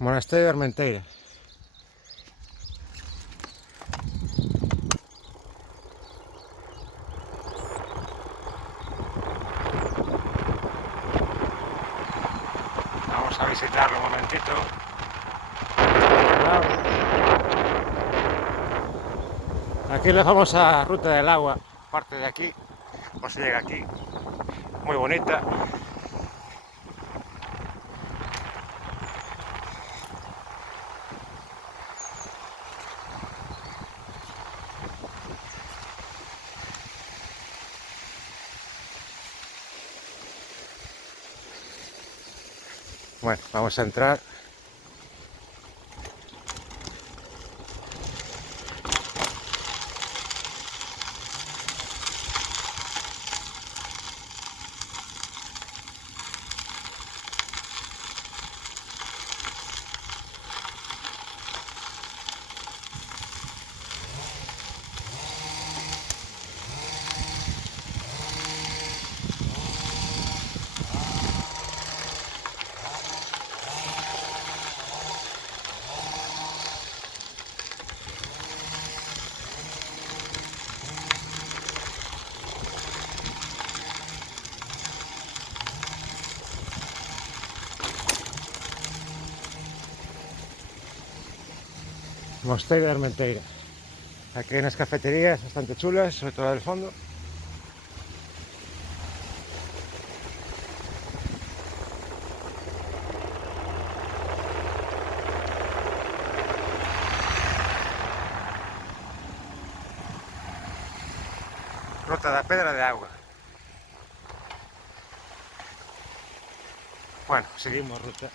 Monasterio de Armenteira. Vamos a visitarlo un momentito. Aquí la famosa ruta del agua, parte de aquí, o se llega aquí, muy bonita. Bueno, vamos a entrar. Monasterio de Armenteira. Aquí hay unas cafeterías bastante chulas, sobre todo del fondo. Ruta da Pedra de Agua. Bueno, seguimos ruta.